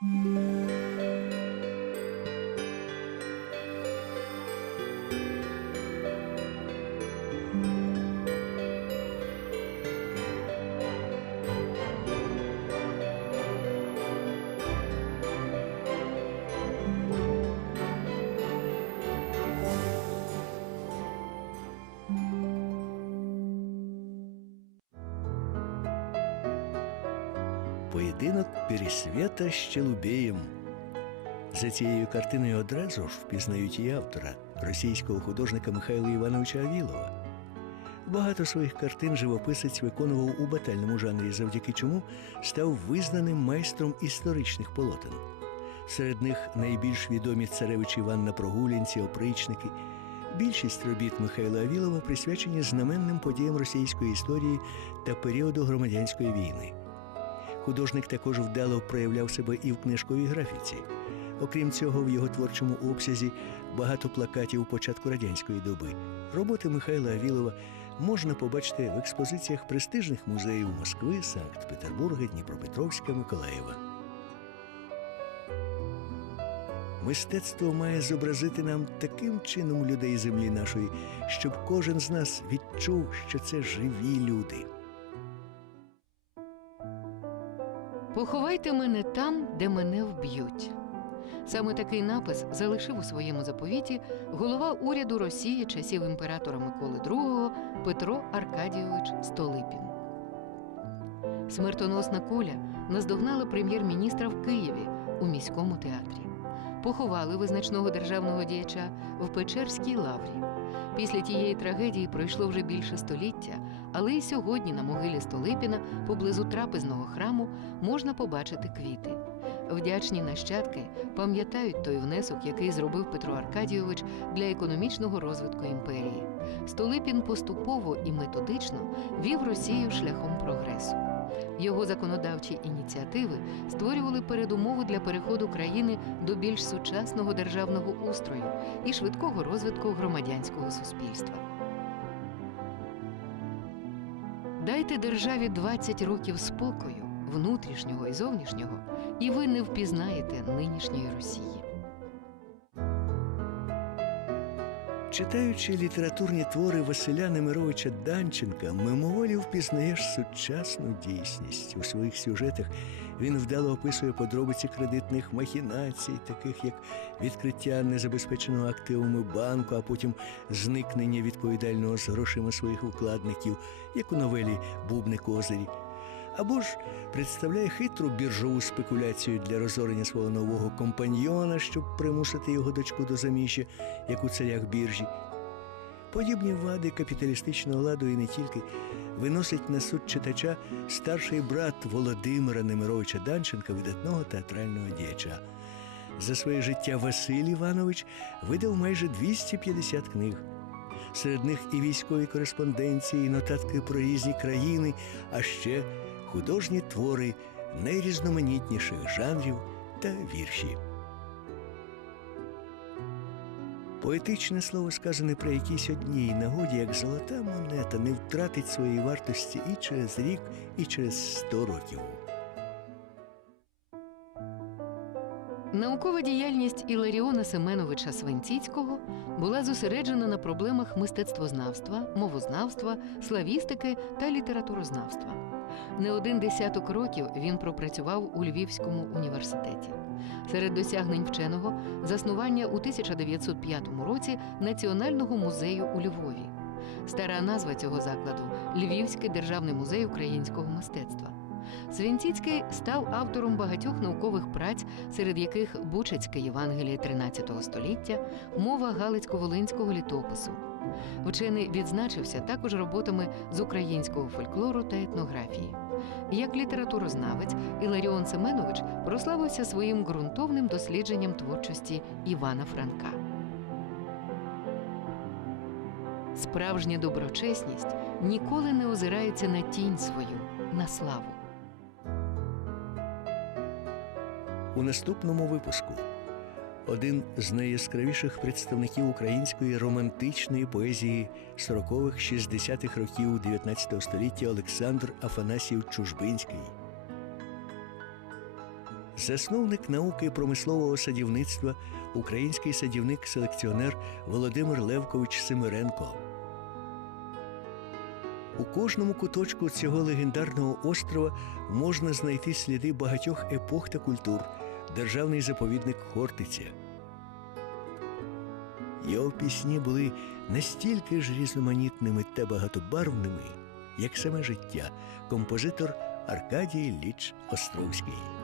Música Поєдинок Пересвята з Челубеєм. За цією картиною одразу ж впізнають її автора, російського художника Михайла Івановича Авілова. Багато своїх картин живописець виконував у батальному жанрі, завдяки чому став визнаним майстром історичних полотен. Серед них найбільш відомі царевич Іван на прогулянці, опричники. Більшість робіт Михайла Авілова присвячені знаменним подіям російської історії та періоду громадянської війни. Художник також вдало проявляв себе і в книжковій графіці. Окрім цього, в його творчому обсязі багато плакатів початку радянської доби. Роботи Михайла Авілова можна побачити в експозиціях престижних музеїв Москви, Санкт-Петербурга, Дніпропетровська, Миколаєва. Мистецтво має зобразити нам таким чином людей землі нашої, щоб кожен з нас відчув, що це живі люди. Поховайте мене там, де мене вб'ють. Саме такий напис залишив у своєму заповіті голова уряду Росії часів імператора Миколи II Петро Аркадійович Столипін. Смертоносна куля наздогнала прем'єр-міністра в Києві у міському театрі. Поховали визначного державного діяча в Печерській лаврі. Після тієї трагедії пройшло вже більше століття, але і сьогодні на могилі Столипіна поблизу трапезного храму можна побачити квіти. Вдячні нащадки пам'ятають той внесок, який зробив Петро Аркадійович для економічного розвитку імперії. Столипін поступово і методично вів Росію шляхом прогресу. Його законодавчі ініціативи створювали передумови для переходу країни до більш сучасного державного устрою і швидкого розвитку громадянського суспільства. Дайте державі 20 років спокою, внутрішнього і зовнішнього, і ви не впізнаєте нинішньої Росії. Читаючи літературні твори Василя Немировича Данченка, мимоволі впізнаєш сучасну дійсність. У своїх сюжетах він вдало описує подробиці кредитних махінацій, таких як відкриття незабезпеченого активами банку, а потім зникнення відповідального з грошима своїх вкладників, як у новелі Бубни Козирі. Або ж представляє хитру біржову спекуляцію для розорення свого нового компаньйона, щоб примусити його дочку до заміжжя, як у царях біржі. Подібні вади капіталістичного ладу і не тільки виносить на суд читача старший брат Володимира Немировича Данченка, видатного театрального діяча. За своє життя Василь Іванович видав майже 250 книг. Серед них і військові кореспонденції, і нотатки про різні країни, а ще художні твори найрізноманітніших жанрів та вірші. Поетичне слово, сказане при якійсь одній нагоді, як золота монета, не втратить своєї вартості і через рік, і через сто років. Наукова діяльність Іларіона Семеновича Свинціцького була зосереджена на проблемах мистецтвознавства, мовознавства, славістики та літературознавства. Не один десяток років він пропрацював у Львівському університеті. Серед досягнень вченого заснування у 1905 році Національного музею у Львові. Стара назва цього закладу Львівський державний музей українського мистецтва. Свінціцький став автором багатьох наукових праць, серед яких Бучацьке Євангеліє 13 століття, мова Галицько-Волинського літопису. Вчений відзначився також роботами з українського фольклору та етнографії. Як літературознавець, Іларіон Семенович прославився своїм ґрунтовним дослідженням творчості Івана Франка. Справжня доброчесність ніколи не озирається на тінь свою, на славу. У наступному випуску один з найяскравіших представників української романтичної поезії 40-х 60-х років 19 століття Олександр Афанасів Чужбинський. засновник науки промислового садівництва, український садівник-селекціонер Володимир Левкович Семиренко. У кожному куточку цього легендарного острова можна знайти сліди багатьох епох та культур, державний заповідник Хортиця. Його пісні були настільки ж різноманітними та багатобарвними, як саме життя, композитор Аркадій Ліч Островський.